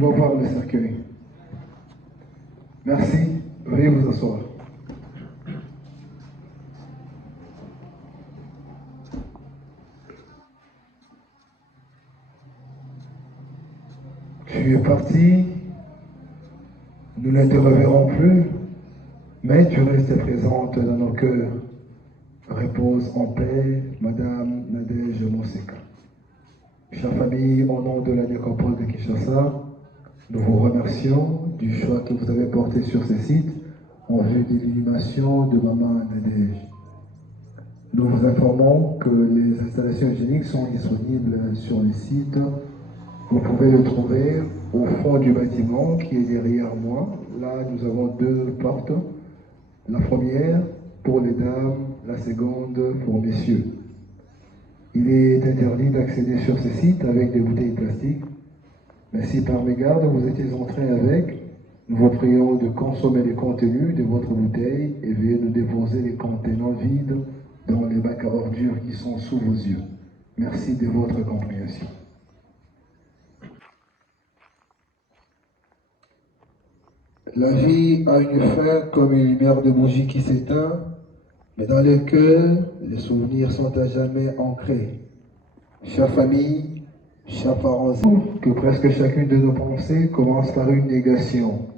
pouvons voir le cercueil. Merci, veuillez vous asseoir. Tu es parti, nous ne te reverrons plus, mais tu restes présente dans nos cœurs. Repose en paix, Madame Nadège Moseka. Chère famille, au nom de la nécropole de Kinshasa, nous vous remercions du choix que vous avez porté sur ce site en vue de l'inhumation de Maman Nadège. Nous vous informons que les installations hygiéniques sont disponibles sur le site. Vous pouvez le trouver au fond du bâtiment qui est derrière moi. Là, nous avons deux portes. La première pour les dames, la seconde pour messieurs. Il est interdit d'accéder sur ce site avec des bouteilles plastiques. Mais si par mégarde vous étiez entré avec, nous vous prions de consommer les contenus de votre bouteille et veuillez nous déposer les contenants vides dans les bacs à ordures qui sont sous vos yeux. Merci de votre compréhension. La vie a une fin comme une lumière de bougie qui s'éteint, mais dans le cœur, les souvenirs sont à jamais ancrés. Chère famille, chers parents, que presque chacune de nos pensées commence par une négation.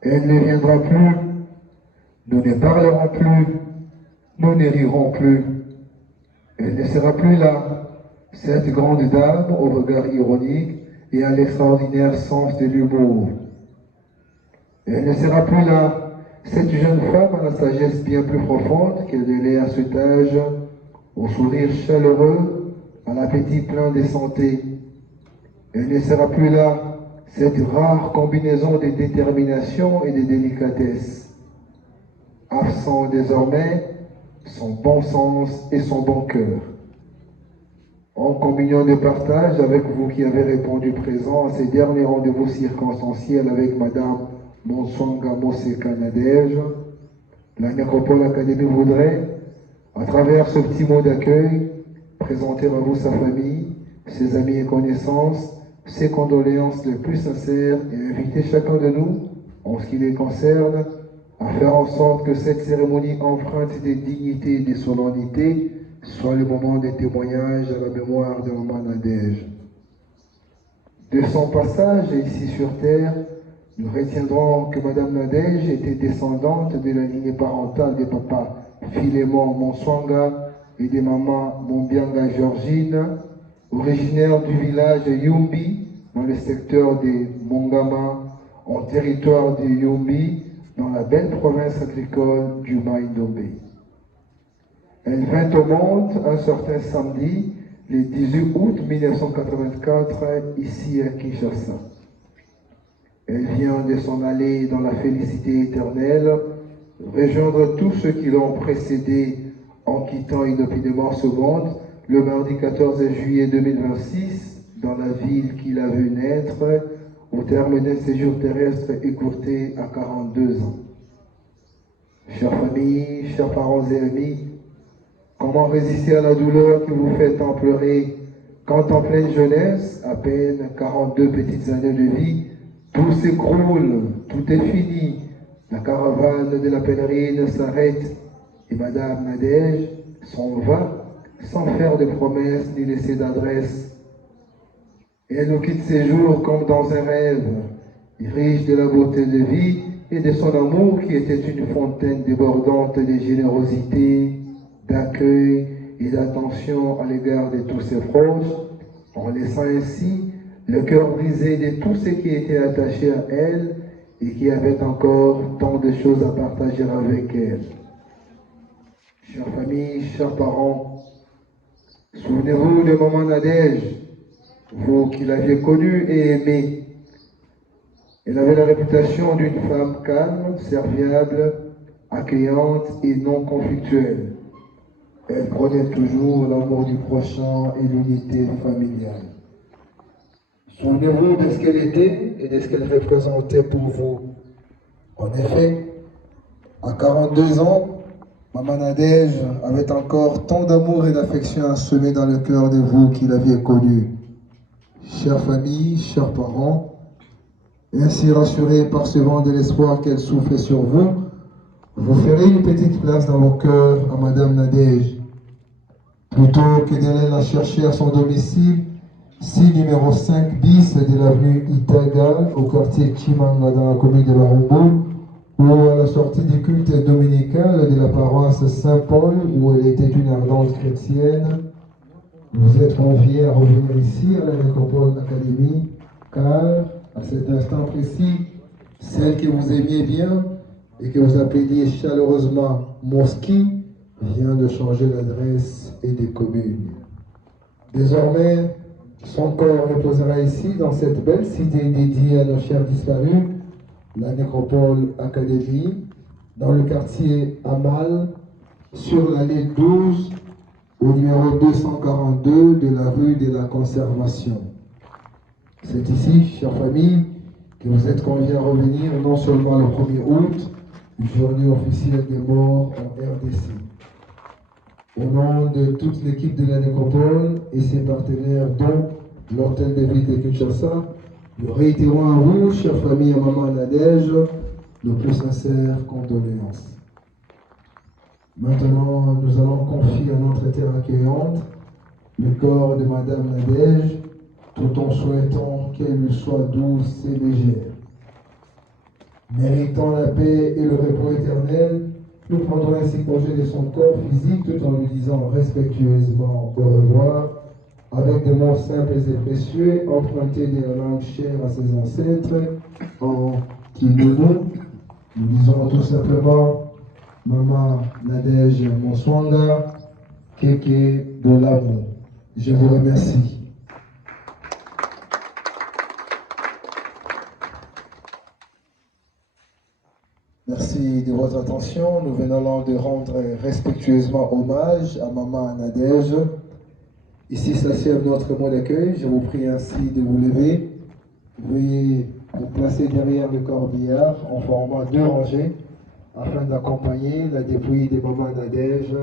Elle ne viendra plus, nous ne parlerons plus, nous ne rirons plus. Elle ne sera plus là, cette grande dame au regard ironique et à l'extraordinaire sens de l'humour. Elle ne sera plus là, cette jeune femme à la sagesse bien plus profonde qu'elle ne l'est à cet âge, au sourire chaleureux, à l'appétit plein de santé. Elle ne sera plus là, cette rare combinaison de détermination et de délicatesse. Absent désormais, son bon sens et son bon cœur. En communion de partage avec vous qui avez répondu présent à ces derniers rendez-vous circonstanciels avec Madame Monswanga Moseka Nadège, la Nécropole Académie voudrait, à travers ce petit mot d'accueil, présenter à vous sa famille, ses amis et connaissances, ses condoléances les plus sincères et inviter chacun de nous, en ce qui les concerne, à faire en sorte que cette cérémonie empreinte de dignité et de solennité soit le moment des témoignages à la mémoire de Maman Nadège. De son passage ici sur Terre, nous retiendrons que Madame Nadège était descendante de la lignée parentale des papas Philémon Monswanga et de Maman Mombianga Georgine, originaire du village Yumbi, dans le secteur de Mongama, en territoire de Yumbi, dans la belle province agricole du Maïndombe. Elle vint au monde un certain samedi, le 18 août 1984, ici à Kinshasa. Elle vient de s'en aller dans la félicité éternelle, rejoindre tous ceux qui l'ont précédé en quittant inopinément ce monde le mardi 14 juillet 2026 dans la ville qu'il a vu naître au terme d'un séjour terrestre écourté à 42 ans. Chère famille, chers parents et amis, comment résister à la douleur qui vous fait tant pleurer quand en pleine jeunesse, à peine 42 petites années de vie, tout s'écroule, tout est fini. La caravane de la pèlerine s'arrête et Madame Nadège s'en va sans faire de promesses ni laisser d'adresse. Et elle nous quitte ces jours comme dans un rêve, riche de la beauté de vie et de son amour qui était une fontaine débordante de générosité, d'accueil et d'attention à l'égard de tous ses proches, en laissant ainsi le cœur brisé de tous ceux qui étaient attachés à elle et qui avaient encore tant de choses à partager avec elle. Chère famille, chers parents, souvenez-vous de Maman Nadège, vous qui l'aviez connue et aimée. Elle avait la réputation d'une femme calme, serviable, accueillante et non conflictuelle. Elle prenait toujours l'amour du prochain et l'unité familiale. Souvenez-vous de ce qu'elle était et de ce qu'elle représentait pour vous. En effet, à 42 ans, Maman Nadège avait encore tant d'amour et d'affection à semer dans le cœur de vous qui l'aviez connue. Chère famille, chers parents, Ainsi rassuré par ce vent de l'espoir qu'elle souffle sur vous, vous ferez une petite place dans vos cœurs à Madame Nadège. Plutôt que d'aller la chercher à son domicile, 6 numéro 5 bis de l'avenue Itaga, au quartier Chimanga dans la commune de Barumbo, ou à la sortie du culte dominical de la paroisse Saint-Paul, où elle était une ardente chrétienne, vous êtes conviés à revenir ici à la Nécropole Academy, car à cet instant précis, celle que vous aimiez bien et que vous appeliez chaleureusement Mosquée vient de changer d'adresse et de commune. Désormais, son corps reposera ici, dans cette belle cité dédiée à nos chers disparus, la Nécropole Academy, dans le quartier Amal, sur l'allée 12, au numéro 242 de la rue de la Conservation. C'est ici, chère famille, que vous êtes conviés à revenir non seulement le 1er août, journée officielle des morts en RDC. Au nom de toute l'équipe de la Nécropole et ses partenaires, dont l'Hôtel de Ville de Kinshasa, nous réitérons à vous, chère famille, à Maman Nadège, nos plus sincères condoléances. Maintenant, nous allons confier à notre terre accueillante le corps de Madame Nadège, tout en souhaitant qu'elle lui soit douce et légère. Méritant la paix et le repos éternel, nous prendrons ainsi congé de son corps physique tout en lui disant respectueusement au revoir, avec des mots simples et précieux, empruntés de la langue chère à ses ancêtres, en Kinoulou. Nous disons tout simplement Maman Nadège Monswanga, Keke de l'amour. Je vous remercie. Merci de votre attention. Nous venons de rendre respectueusement hommage à Maman Nadège. Ici s'achève notre mot d'accueil. Je vous prie ainsi de vous lever. Veuillez vous placer derrière le corbillard en formant 2 rangées afin d'accompagner la dépouille de Maman Nadège.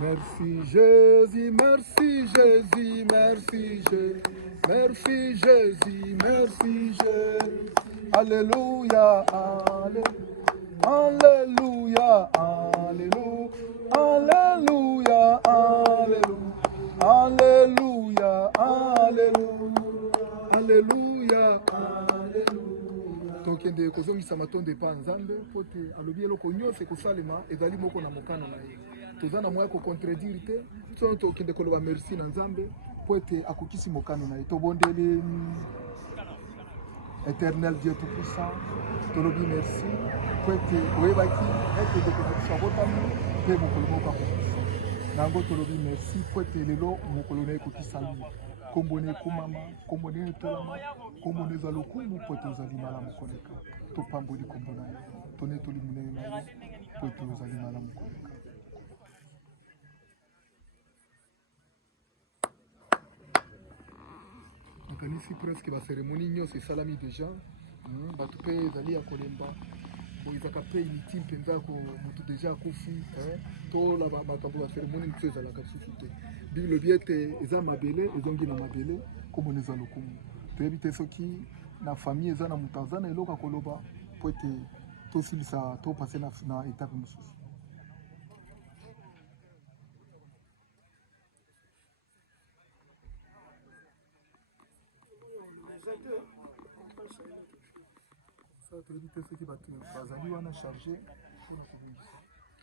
Merci Jésus, merci Jésus, merci Jésus, merci Jésus, merci Jésus. Alléluia, Alléluia, Alléluia, Alléluia, Alléluia, Alléluia, Alléluia, Alléluia, Alléluia. Tokende kozongisa matonde pa nzambe po te alobi eloko nyonso ekosalema ezali moko na mokano na ye. Tozana moya ko contredire te so tokende koloba merci na nzambe po ete akokisi mokano na ye. Tobondeli Éternel Dieu Tout-Puissant, tolobi merci po ete oyebaki ete dekoza botami pe mokolo moko akokisa. Nango tolobi merci po ete lelo mokolo na ekokisa li. Kombone kumama, kombone tolama, kombone za lokumu po ete ozali malamu koleka. Topamboli kombo na ye. Tone toli munene na ye po ete ozali malamu koleka. Nakanisi presque ba cérémonie nyonso esalami déjà. Bato pe ezali ya kolemba. Ezaka pe inutile mpenza ko moto déjà akufi. Tola makambo ya cérémonie moto ezalaka susu te. Bilobi ete eza mabele ezongi na mabele komona eza lokumu. Toyebi te soki na famille eza na moto aza na eloko koloba po ete tosilisa topase na étape mosusu. Toyebi te soki bato bazali wana chargé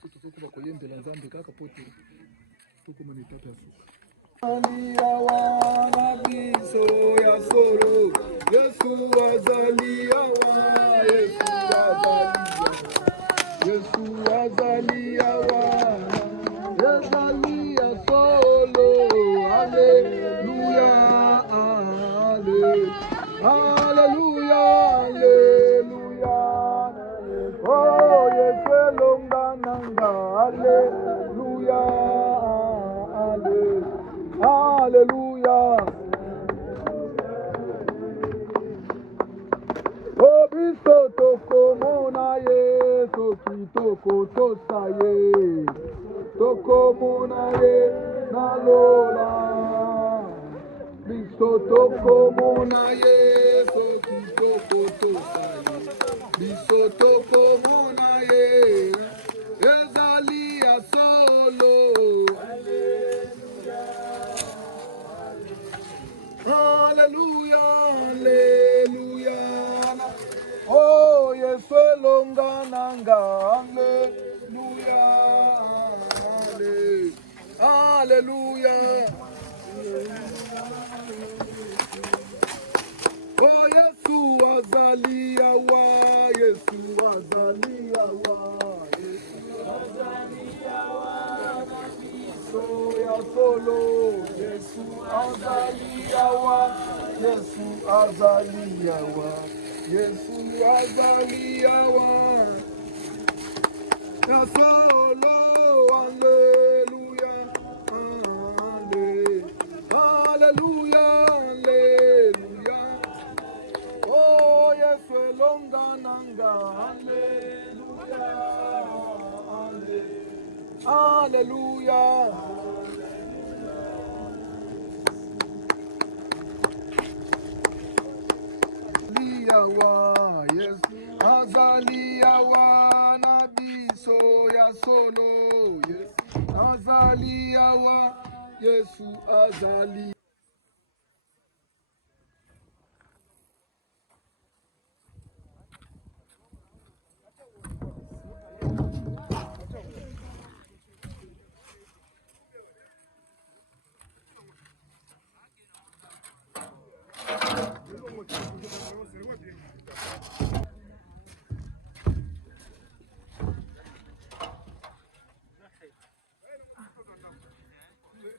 soki tokoba koyembela nzambe kaka po te tokomona etape ya suka. Wana biso ya solo Yesu azali awa, Yesu azali awa, ezali ya solo. Alléluia, Alléluia, Alléluia. Oh, Yesu elonga nanga. Alléluia, Alléluia. Oh, biso tokomona ye, soki tokotosa ye, tokomona ye na lola. Biso tokomona ye, soki tokotosa ye, biso tokomona ye, ezali ya solo. Alléluia, Alléluia. Oh, Yesu elonga nanga. Alléluia, Alléluia. Oh, Yesu azali awa, Yesu azali awa, Yesu azali awa, ya solo, Yesu azali awa, Yesu azali awa, Yesu azali awa, ya solo. Alléluia, Alléluia, Alléluia. Oh, Alléluia. Liawa, yes. Azaliawa nabiso ya solo, yes. Azaliawa, Yesu azali.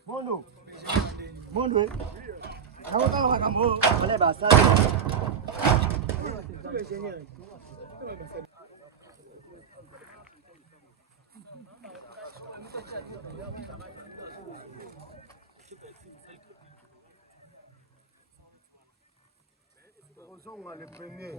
Mondo. Mondo. Kamu tahu kan kamu boleh bahasa. Le premier.